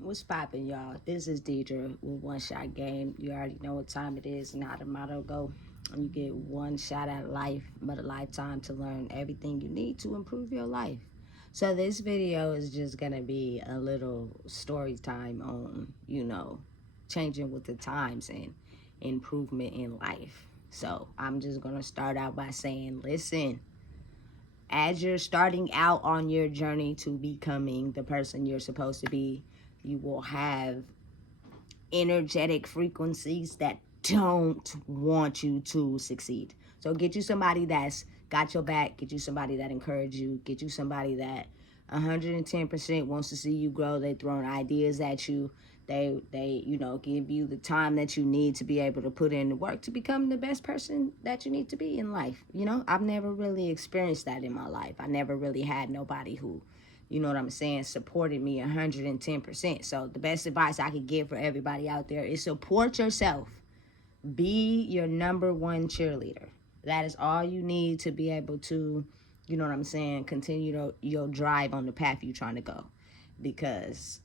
What's poppin', y'all? This is Deidre with One Shot Game. You already know what time it is and how the motto go. You get one shot at life, but a lifetime to learn everything you need to improve your life. So this video is just gonna be a little story time on, changing with the times and improvement in life. So I'm just gonna start out by saying, listen, as you're starting out on your journey to becoming the person you're supposed to be, you will have energetic frequencies that don't want you to succeed. So get you somebody that's got your back, get you somebody that encourages you, get you somebody that 110% wants to see you grow. They throwing ideas at you. They give you the time that you need to be able to put in the work to become the best person that you need to be in life. I've never really experienced that in my life. I never really had nobody who, supported me 110%. So the best advice I could give for everybody out there is support yourself. Be your number one cheerleader. That is all you need to be able to, continue your drive on the path you're trying to go. Because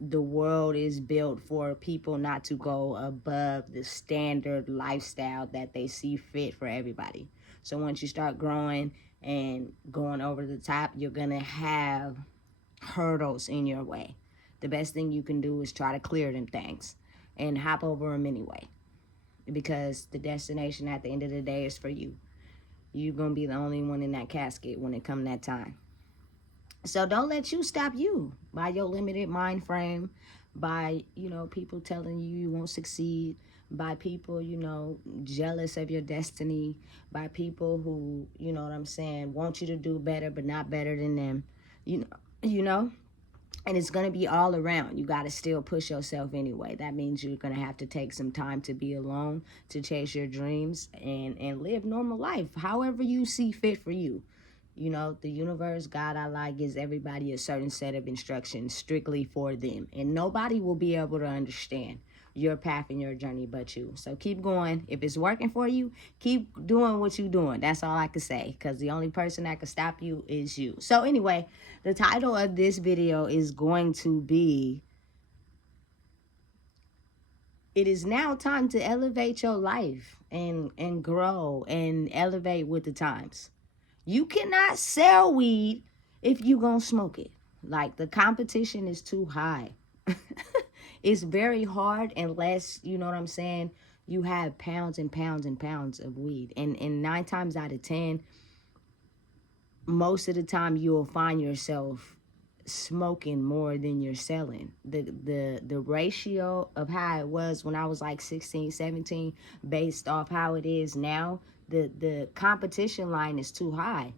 the world is built for people not to go above the standard lifestyle that they see fit for everybody. So once you start growing and going over the top, you're going to have hurdles in your way. The best thing you can do is try to clear them things and hop over them anyway. Because the destination at the end of the day is for you. You're going to be the only one in that casket when it comes that time. So don't let you stop you by your limited mind frame, by, people telling you won't succeed, by people, jealous of your destiny, by people who, want you to do better but not better than them, and it's going to be all around. You got to still push yourself anyway. That means you're going to have to take some time to be alone, to chase your dreams and live normal life, however you see fit for you. The universe, God, Allah, gives everybody a certain set of instructions strictly for them. And nobody will be able to understand your path and your journey but you. So keep going. If it's working for you, keep doing what you're doing. That's all I can say, because the only person that can stop you is you. So anyway, the title of this video is going to be, it is now time to elevate your life and grow and elevate with the times. You cannot sell weed if you gonna smoke it. Like, the competition is too high. It's very hard unless, you have pounds and pounds and pounds of weed. And 9 times out of 10, most of the time you will find yourself smoking more than you're selling. The ratio of how it was when I was like 16, 17, based off how it is now, the competition line is too high.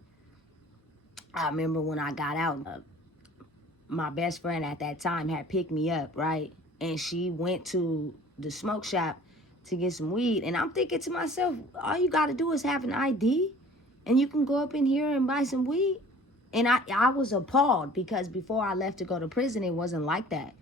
I remember when I got out, my best friend at that time had picked me up, right? And she went to the smoke shop to get some weed. And I'm thinking to myself, all you got to do is have an ID and you can go up in here and buy some weed. And I was appalled, because before I left to go to prison, it wasn't like that.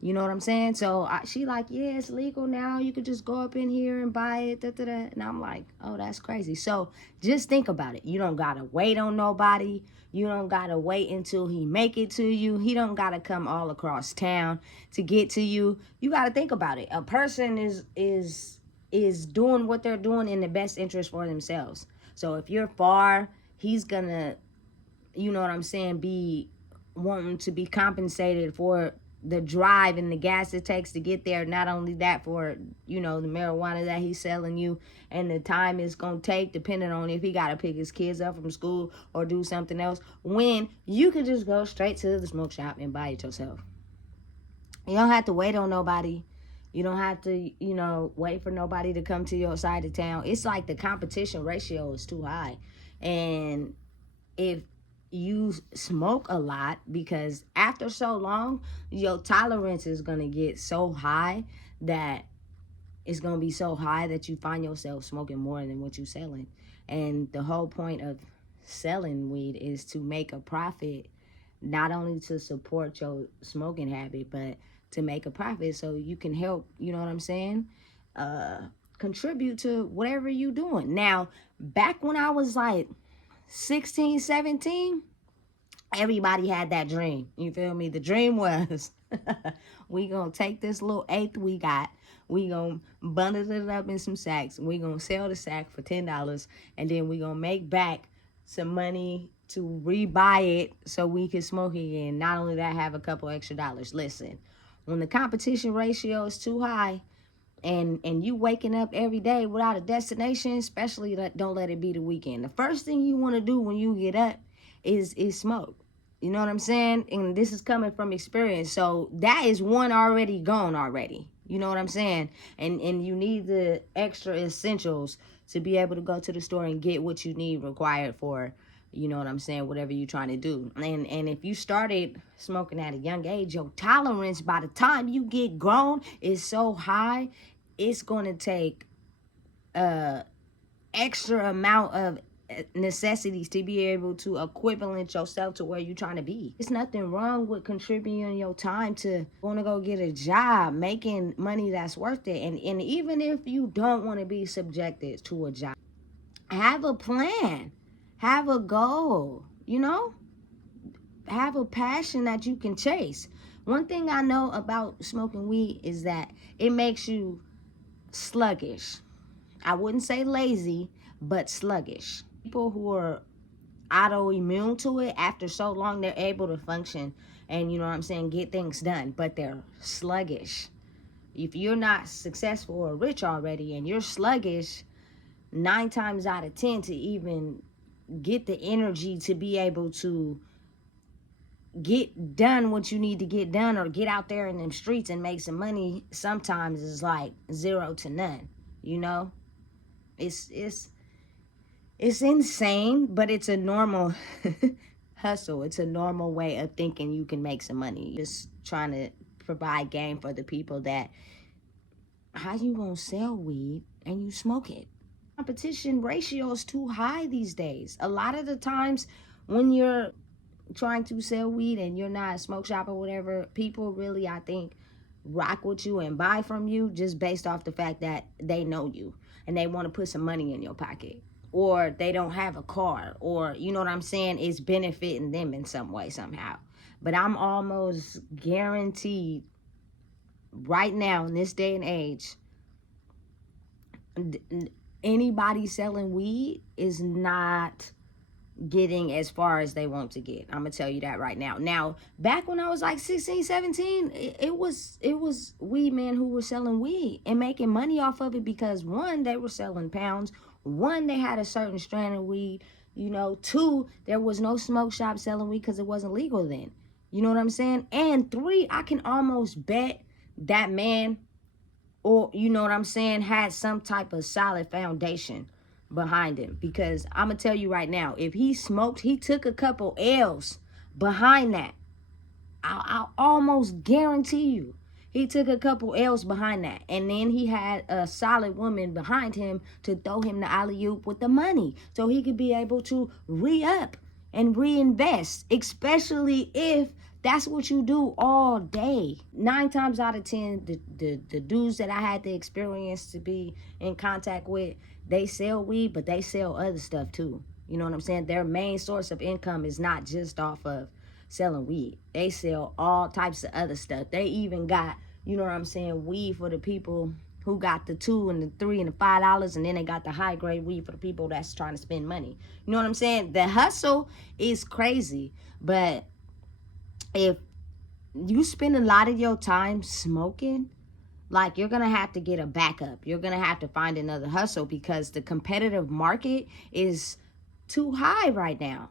You know what I'm saying? So she like, yeah, it's legal now. You could just go up in here and buy it. Da, da, da. And I'm like, oh, that's crazy. So just think about it. You don't got to wait on nobody. You don't got to wait until he make it to you. He don't got to come all across town to get to you. You got to think about it. A person is doing what they're doing in the best interest for themselves. So if you're far, he's going to, be wanting to be compensated for the drive and the gas it takes to get there. Not only that, for the marijuana that he's selling you and the time it's gonna take, depending on if he gotta pick his kids up from school or do something else, when you could just go straight to the smoke shop and buy it yourself. You don't have to wait on nobody. You don't have to wait for nobody to come to your side of town. It's like the competition ratio is too high. And if you smoke a lot, because after so long, your tolerance is going to get so high that it's going to be so high that you find yourself smoking more than what you're selling. And the whole point of selling weed is to make a profit, not only to support your smoking habit, but to make a profit so you can help, contribute to whatever you're doing. Now, back when I was like 16, 17, everybody had that dream. You feel me? The dream was We gonna take this little eighth we got. We gonna bundle it up in some sacks. We gonna sell the sack for $10, and then we gonna make back some money to rebuy it so we can smoke again. Not only that, have a couple extra dollars. Listen, when the competition ratio is too high, and you waking up every day without a destination, especially don't let it be the weekend. The first thing you want to do when you get up is smoke. You know what I'm saying? And this is coming from experience. So that is one already gone already. You know what I'm saying? And you need the extra essentials to be able to go to the store and get what you need required for, you know what I'm saying, whatever you're trying to do. And if you started smoking at a young age, your tolerance by the time you get grown is so high, it's going to take extra amount of necessities to be able to equivalent yourself to where you're trying to be. There's nothing wrong with contributing your time to want to go get a job, making money that's worth it. And even if you don't want to be subjected to a job, have a plan, have a goal, you know, have a passion that you can chase. One thing I know about smoking weed is that it makes you sluggish. I wouldn't say lazy, but sluggish. People who are autoimmune to it, after so long, they're able to function and, you know what I'm saying, get things done, but they're sluggish. If you're not successful or rich already and you're sluggish, 9 times out of 10 to even get the energy to be able to get done what you need to get done or get out there in them streets and make some money, sometimes is like 0 to none, you know? It's insane, but it's a normal hustle. It's a normal way of thinking you can make some money. Just trying to provide game for the people that, how you gonna sell weed and you smoke it? Competition ratio is too high these days. A lot of the times when you're trying to sell weed and you're not a smoke shop or whatever, people really, I think, rock with you and buy from you just based off the fact that they know you and they want to put some money in your pocket, or they don't have a car, or, you know what I'm saying, it's benefiting them in some way, somehow. But I'm almost guaranteed right now in this day and age, anybody selling weed is not getting as far as they want to get. I'm gonna tell you that right now. Now, back when I was like 16, 17, it was weed men who were selling weed and making money off of it because, one, they were selling pounds. One, they had a certain strand of weed. You know, 2, there was no smoke shop selling weed because it wasn't legal then. You know what I'm saying? And 3, I can almost bet that man, or, you know what I'm saying, had some type of solid foundation behind him. Because I'm gonna tell you right now, if he smoked, he took a couple L's behind that. I'll almost guarantee you he took a couple L's behind that, and then he had a solid woman behind him to throw him the alley-oop with the money so he could be able to re-up and reinvest, especially if that's what you do all day. 9 times out of 10, the dudes that I had the experience to be in contact with, they sell weed, but they sell other stuff too. You know what I'm saying? Their main source of income is not just off of selling weed. They sell all types of other stuff. They even got, you know what I'm saying, weed for the people who got the $2 and the $3 and the $5, and then they got the high grade weed for the people that's trying to spend money. You know what I'm saying? The hustle is crazy, but if you spend a lot of your time smoking, like, you're gonna have to get a backup. You're gonna have to find another hustle because the competitive market is too high right now.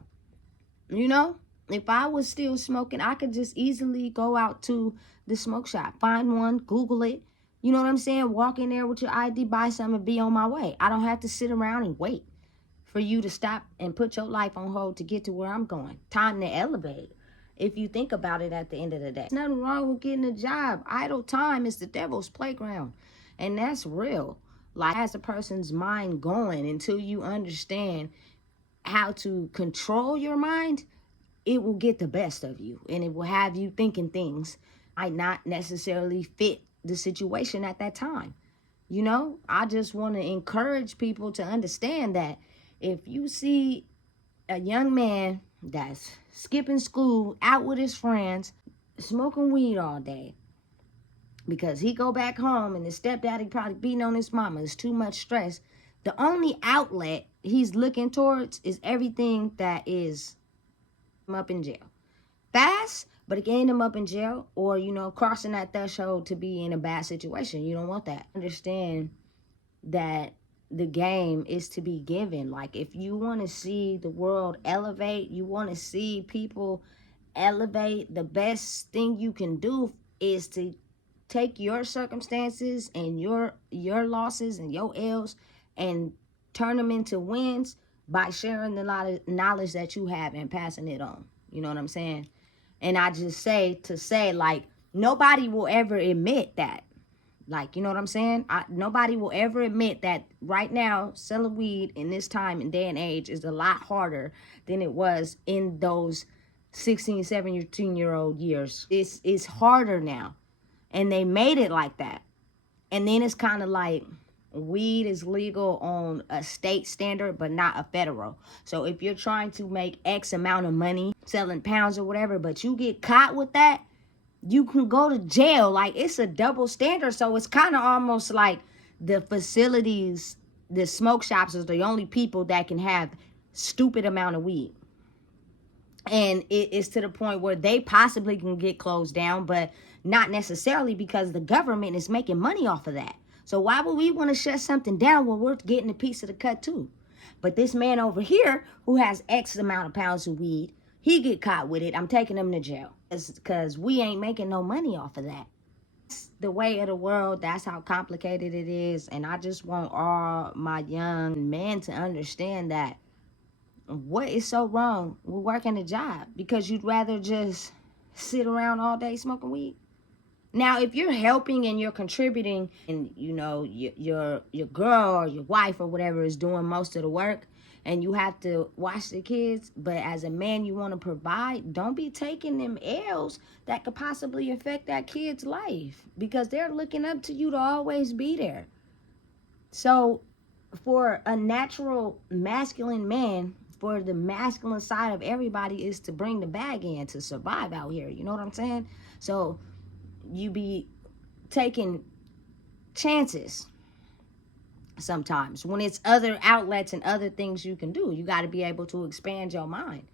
You know, if I was still smoking, I could just easily go out to the smoke shop, find one, Google it. You know what I'm saying? Walk in there with your ID, buy something, and be on my way. I don't have to sit around and wait for you to stop and put your life on hold to get to where I'm going. Time to elevate. If you think about it at the end of the day, there's nothing wrong with getting a job. Idle time is the devil's playground. And that's real. Like, has a person's mind going until you understand how to control your mind, it will get the best of you. And it will have you thinking things might not necessarily fit the situation at that time. You know, I just want to encourage people to understand that if you see a young man that's skipping school, out with his friends, smoking weed all day because he go back home and his stepdaddy probably beating on his mama. It's too much stress. The only outlet he's looking towards is everything that is up in jail. Fast, but it can end him up in jail or, crossing that threshold to be in a bad situation. You don't want that. Understand that the game is to be given. Like, if you want to see the world elevate, you want to see people elevate, the best thing you can do is to take your circumstances and your losses and your L's and turn them into wins by sharing the lot of knowledge that you have and passing it on. You know what I'm saying? And I just say, like, nobody will ever admit that. Like, you know what I'm saying? Nobody will ever admit that right now selling weed in this time and day and age is a lot harder than it was in those 16, 17-year-old years. It's harder now. And they made it like that. And then it's kind of like weed is legal on a state standard, but not a federal. So if you're trying to make X amount of money selling pounds or whatever, but you get caught with that, you can go to jail. Like, it's a double standard. So it's kind of almost like the facilities, the smoke shops are the only people that can have stupid amount of weed. And it's to the point where they possibly can get closed down, but not necessarily, because the government is making money off of that. So why would we want to shut something down when we're getting a piece of the cut too? But this man over here who has X amount of pounds of weed, he get caught with it. I'm taking him to jail because we ain't making no money off of that. It's the way of the world. That's how complicated it is. And I just want all my young men to understand that what is so wrong with working a job because you'd rather just sit around all day smoking weed. Now, if you're helping and you're contributing and, your girl or your wife or whatever is doing most of the work and you have to watch the kids, but as a man you want to provide, don't be taking them L's that could possibly affect that kid's life because they're looking up to you to always be there. So for a natural masculine man, for the masculine side of everybody is to bring the bag in to survive out here. You know what I'm saying? So you be taking chances sometimes when it's other outlets and other things you can do. You got to be able to expand your mind.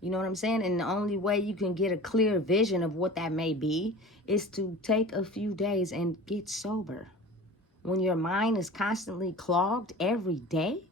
You know what I'm saying? And the only way you can get a clear vision of what that may be is to take a few days and get sober. When your mind is constantly clogged every day,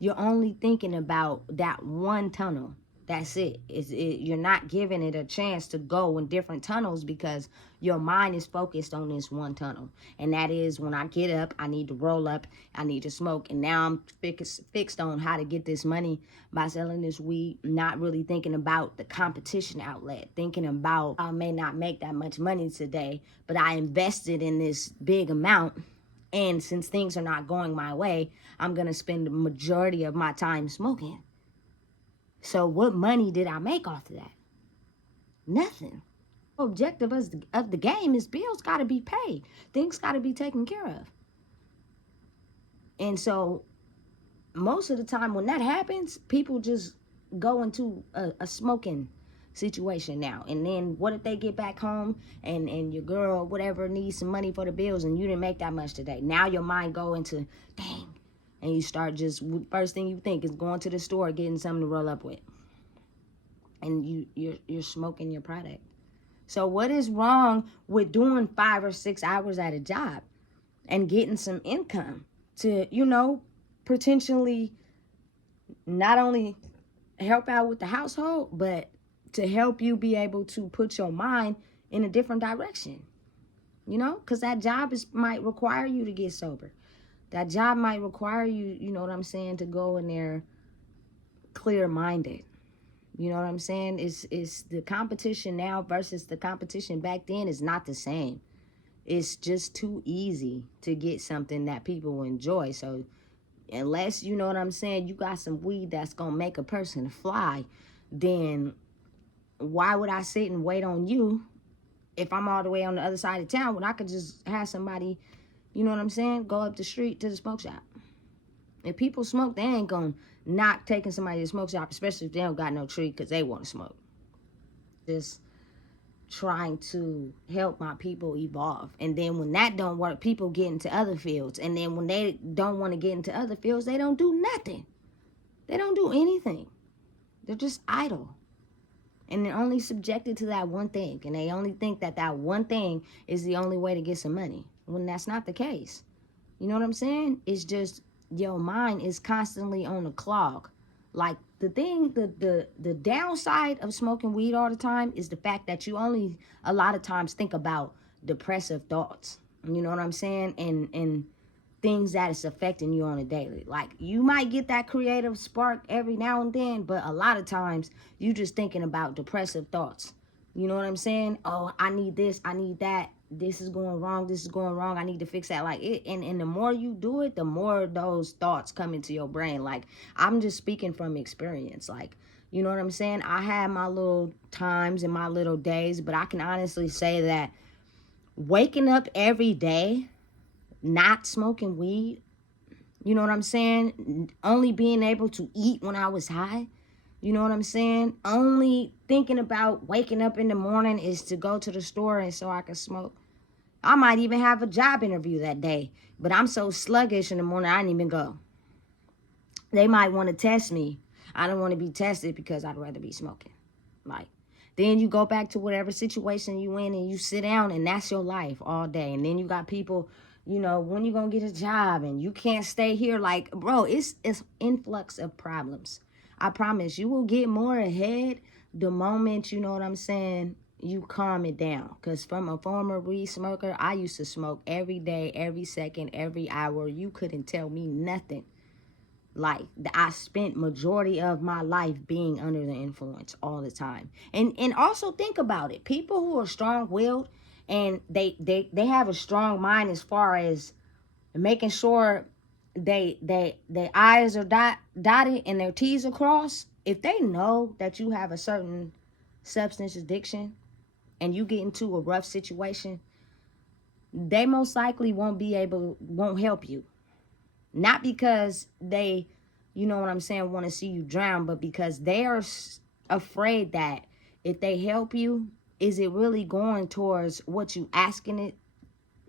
you're only thinking about that one tunnel. That's it. You're not giving it a chance to go in different tunnels because your mind is focused on this one tunnel. And that is, when I get up, I need to roll up, I need to smoke. And now I'm fixed on how to get this money by selling this weed, not really thinking about the competition outlet, thinking about I may not make that much money today, but I invested in this big amount. And since things are not going my way, I'm going to spend the majority of my time smoking. So what money did I make off of that? Nothing. The objective of the game is bills got to be paid. Things got to be taken care of. And so most of the time when that happens, people just go into a smoking situation now. And then what if they get back home and your girl, whatever, needs some money for the bills and you didn't make that much today? Now your mind go into, dang. And you start just, first thing you think is going to the store, getting something to roll up with. And you're smoking your product. So what is wrong with doing 5 or 6 hours at a job and getting some income to, potentially not only help out with the household, but to help you be able to put your mind in a different direction, because that job might require you to get sober. That job might require you, you know what I'm saying, to go in there clear-minded. You know what I'm saying? It's the competition now versus the competition back then is not the same. It's just too easy to get something that people enjoy. So unless, you know what I'm saying, you got some weed that's going to make a person fly, then why would I sit and wait on you if I'm all the way on the other side of town when I could just have somebody, you know what I'm saying, go up the street to the smoke shop? If people smoke, they ain't going to not taking somebody to the smoke shop, especially if they don't got no tree because they want to smoke. Just trying to help my people evolve. And then when that don't work, people get into other fields. And then when they don't want to get into other fields, they don't do nothing. They don't do anything. They're just idle. And they're only subjected to that one thing. And they only think that that one thing is the only way to get some money, when that's not the case. You know what I'm saying? It's just your mind is constantly on a clog. Like the thing, the downside of smoking weed all the time is the fact that you only a lot of times think about depressive thoughts. You know what I'm saying? And things that is affecting you on a daily. Like you might get that creative spark every now and then, but a lot of times you just thinking about depressive thoughts. You know what I'm saying? Oh, I need this, I need that. This is going wrong, this is going wrong. I need to fix that. Like it, and the more you do it, the more those thoughts come into your brain. Like I'm just speaking from experience. Like, you know what I'm saying? I had my little times and my little days, but I can honestly say that waking up every day not smoking weed, you know what I'm saying? Only being able to eat when I was high, you know what I'm saying? Only thinking about waking up in the morning is to go to the store and so I can smoke. I might even have a job interview that day, but I'm so sluggish in the morning, I didn't even go. They might want to test me. I don't want to be tested because I'd rather be smoking. Like, then you go back to whatever situation you in and you sit down and that's your life all day. And then you got people, you know, when you gonna get a job and you can't stay here. Like, bro, it's influx of problems. I promise you will get more ahead the moment, you know what I'm saying, you calm it down. Because from a former weed smoker, I used to smoke every day, every second, every hour. You couldn't tell me nothing. Like I spent majority of my life being under the influence all the time. And also think about it. People who are strong-willed and they have a strong mind as far as making sure their I's are dotted and their T's are crossed. If they know that you have a certain substance addiction and you get into a rough situation, they most likely won't help you. Not because they, you know what I'm saying, want to see you drown, but because they are afraid that if they help you, is it really going towards what you asking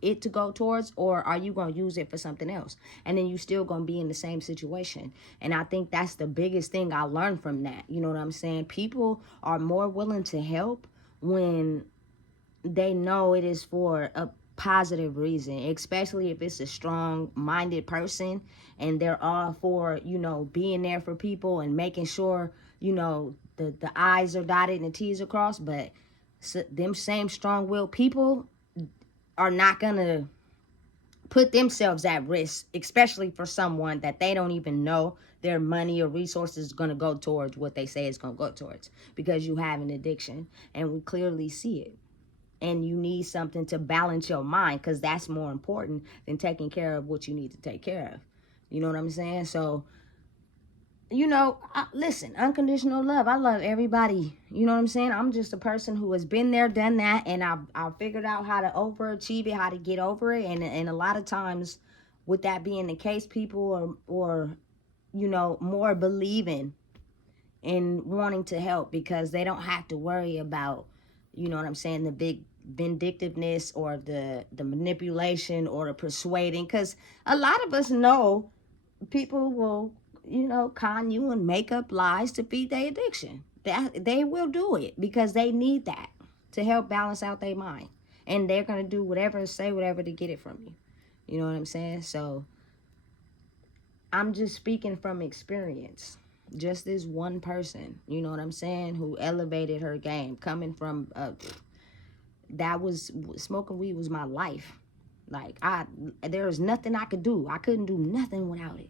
it to go towards, or are you going to use it for something else? And then you still going to be in the same situation. And I think that's the biggest thing I learned from that. You know what I'm saying? People are more willing to help when they know it is for a positive reason, especially if it's a strong-minded person and they're all for, you know, being there for people and making sure, you know, the I's are dotted and the T's are crossed. But them same strong-willed people are not gonna put themselves at risk, especially for someone that they don't even know their money or resources is going to go towards what they say it's going to go towards, because you have an addiction and we clearly see it. And you need something to balance your mind, because that's more important than taking care of what you need to take care of. You know what I'm saying? So, you know, listen, unconditional love. I love everybody. You know what I'm saying? I'm just a person who has been there, done that, and I've figured out how to overachieve it, how to get over it. And a lot of times, with that being the case, people are you know, more believing in wanting to help, because they don't have to worry about, you know what I'm saying, the big vindictiveness or the manipulation or the persuading. Because a lot of us know people will, you know, con you and make up lies to feed their addiction. They will do it because they need that to help balance out their mind. And they're going to do whatever, say whatever to get it from you. You know what I'm saying? So I'm just speaking from experience. Just this one person, you know what I'm saying, who elevated her game, coming from smoking weed was my life. Like there was nothing I could do. I couldn't do nothing without it.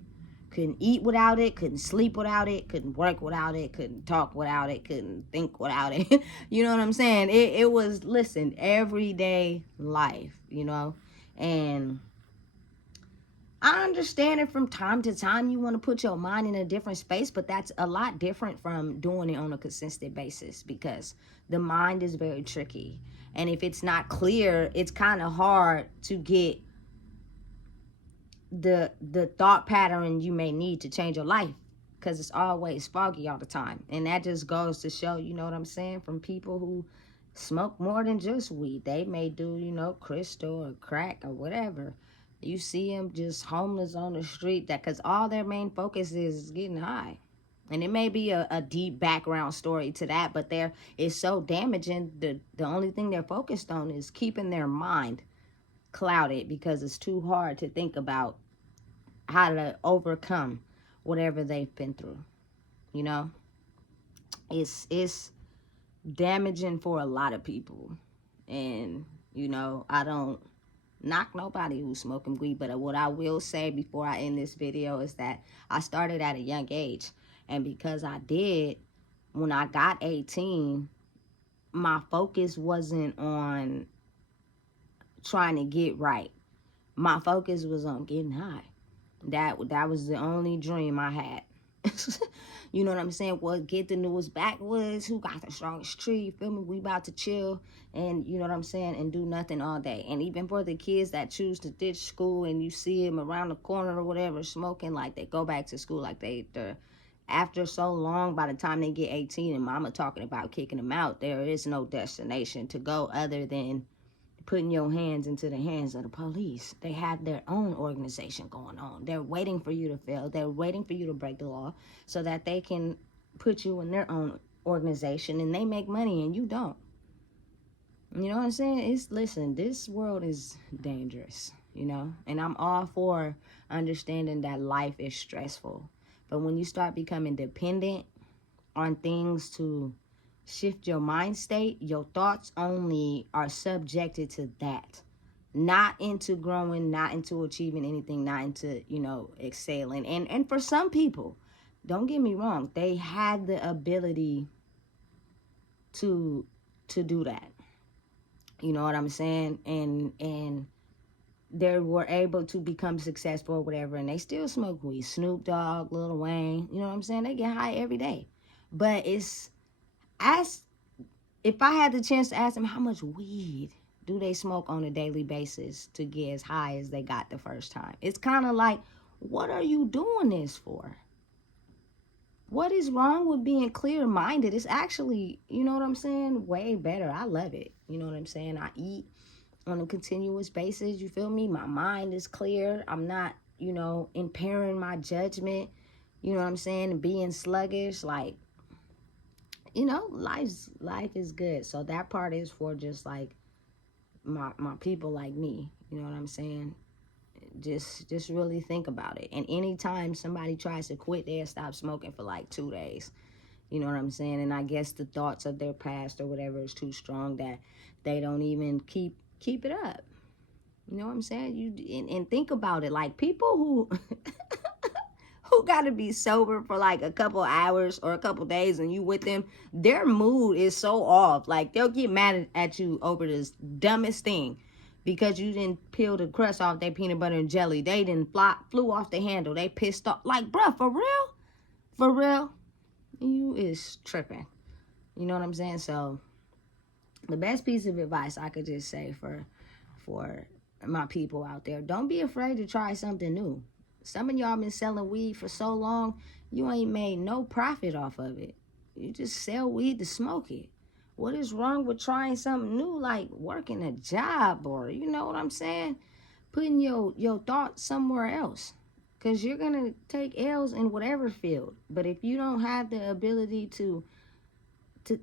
Couldn't eat without it, couldn't sleep without it, couldn't work without it, couldn't talk without it, couldn't think without it. You know what I'm saying? It was, listen, everyday life, you know. And I understand it, from time to time you want to put your mind in a different space, but that's a lot different from doing it on a consistent basis, because the mind is very tricky. And if it's not clear, it's kind of hard to get the thought pattern you may need to change your life, because it's always foggy all the time. And that just goes to show, you know what I'm saying, from people who smoke more than just weed. They may do, you know, crystal or crack or whatever. You see them just homeless on the street, that because all their main focus is getting high. And it may be a deep background story to that, but there is so damaging. The only thing they're focused on is keeping their mind clouded because it's too hard to think about how to overcome whatever they've been through. You know, it's damaging for a lot of people. And you know, I don't knock nobody who's smoking weed, but what I will say before I end this video is that I started at a young age, and because I did, when I got 18, my focus wasn't on trying to get right. My focus was on getting high. That was the only dream I had. You know what I'm saying? Well, get the newest backwoods, who got the strongest tree, you feel me? We about to chill, and you know what I'm saying, and do nothing all day. And even for the kids that choose to ditch school and you see them around the corner or whatever smoking, like they go back to school, like they're after so long, by the time they get 18 and mama talking about kicking them out, there is no destination to go other than putting your hands into the hands of the police. They have their own organization going on. They're waiting for you to fail. They're waiting for you to break the law so that they can put you in their own organization, and they make money and you don't. You know what I'm saying? Listen, this world is dangerous, you know, and I'm all for understanding that life is stressful. But when you start becoming dependent on things to shift your mind state, your thoughts only are subjected to that. Not into growing, not into achieving anything, not into, you know, excelling. And for some people, don't get me wrong, they had the ability to do that. You know what I'm saying? And they were able to become successful or whatever, and they still smoke weed. Snoop Dogg, Lil Wayne, you know what I'm saying? They get high every day. But it's if I had the chance to ask them how much weed do they smoke on a daily basis to get as high as they got the first time, it's kind of like, what are you doing this for? What is wrong with being clear-minded? It's actually, you know what I'm saying, way better. I love it. You know what I'm saying? I eat on a continuous basis, you feel me? My mind is clear. I'm not, you know, impairing my judgment, you know what I'm saying, and being sluggish. Like, you know, life is good. So that part is for just like my people like me, you know what I'm saying? Just really think about it. And anytime somebody tries to quit, they'll stop smoking for like 2 days. You know what I'm saying? And I guess the thoughts of their past or whatever is too strong that they don't even keep it up. You know what I'm saying? And think about it, like people who who got to be sober for like a couple hours or a couple days and you with them, their mood is so off. Like they'll get mad at you over this dumbest thing because you didn't peel the crust off their peanut butter and jelly. They didn't flew off the handle. They pissed off. Like, bruh, for real? For real? You is tripping. You know what I'm saying? So the best piece of advice I could just say for my people out there, don't be afraid to try something new. Some of y'all been selling weed for so long, you ain't made no profit off of it. You just sell weed to smoke it. What is wrong with trying something new, like working a job, or, you know what I'm saying, putting your thoughts somewhere else? Because you're going to take L's in whatever field. But if you don't have the ability to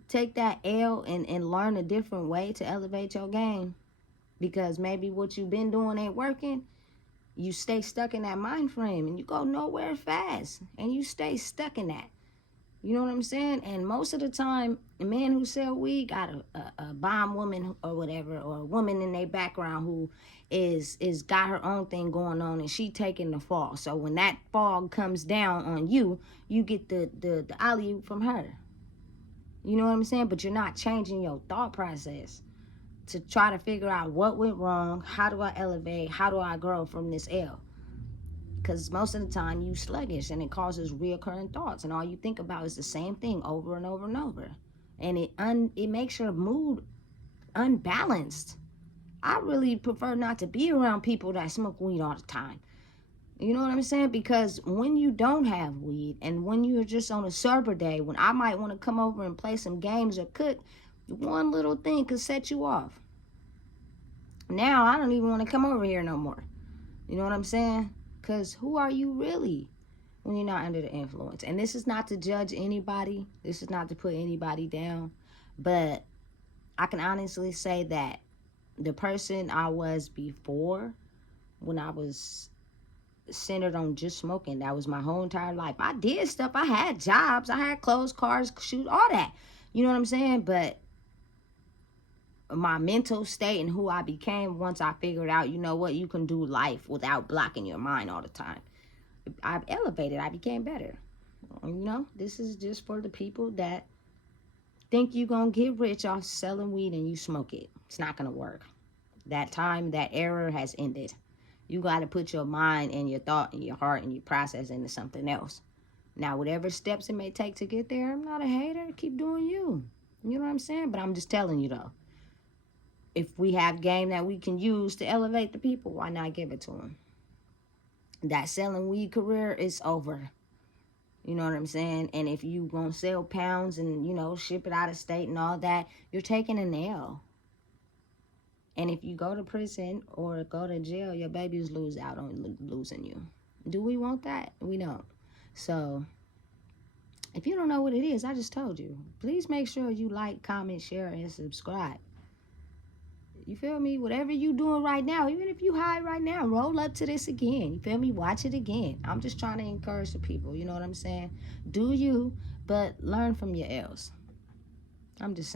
take that L and learn a different way to elevate your game, because maybe what you've been doing ain't working, you stay stuck in that mind frame and you go nowhere fast and you stay stuck in that. You know what I'm saying? And most of the time, a man who sell weed got a bomb woman or whatever, or a woman in their background who is got her own thing going on, and she taking the fall. So when that fall comes down on you, you get the alley from her. You know what I'm saying? But you're not changing your thought process to try to figure out what went wrong, how do I elevate, how do I grow from this L? Because most of the time you sluggish and it causes reoccurring thoughts, and all you think about is the same thing over and over and over. And it makes your mood unbalanced. I really prefer not to be around people that smoke weed all the time. You know what I'm saying? Because when you don't have weed and when you're just on a sober day, when I might want to come over and play some games or cook, One little thing could set you off. Now I don't even want to come over here no more. You know what I'm saying? Because who are you really when you're not under the influence? And this is not to judge anybody. This is not to put anybody down. But I can honestly say that the person I was before, when I was centered on just smoking, that was my whole entire life. I did stuff. I had jobs. I had clothes, cars, shoot, all that. You know what I'm saying? But my mental state and who I became once I figured out, you know what, you can do life without blocking your mind all the time. I've elevated. I became better. You know, this is just for the people that think you're going to get rich off selling weed and you smoke it. It's not going to work. That time, that era has ended. You got to put your mind and your thought and your heart and your process into something else. Now, whatever steps it may take to get there, I'm not a hater. Keep doing you. You know what I'm saying? But I'm just telling you, though. If we have game that we can use to elevate the people, why not give it to them? That selling weed career is over. You know what I'm saying? And if you gonna sell pounds and, you know, ship it out of state and all that, you're taking a nail. And if you go to prison or go to jail, your babies lose out on losing you. Do we want that? We don't. So if you don't know what it is, I just told you. Please make sure you like, comment, share, and subscribe. You feel me? Whatever you doing right now, even if you high right now, roll up to this again. You feel me? Watch it again. I'm just trying to encourage the people. You know what I'm saying? Do you, but learn from your L's. I'm just saying.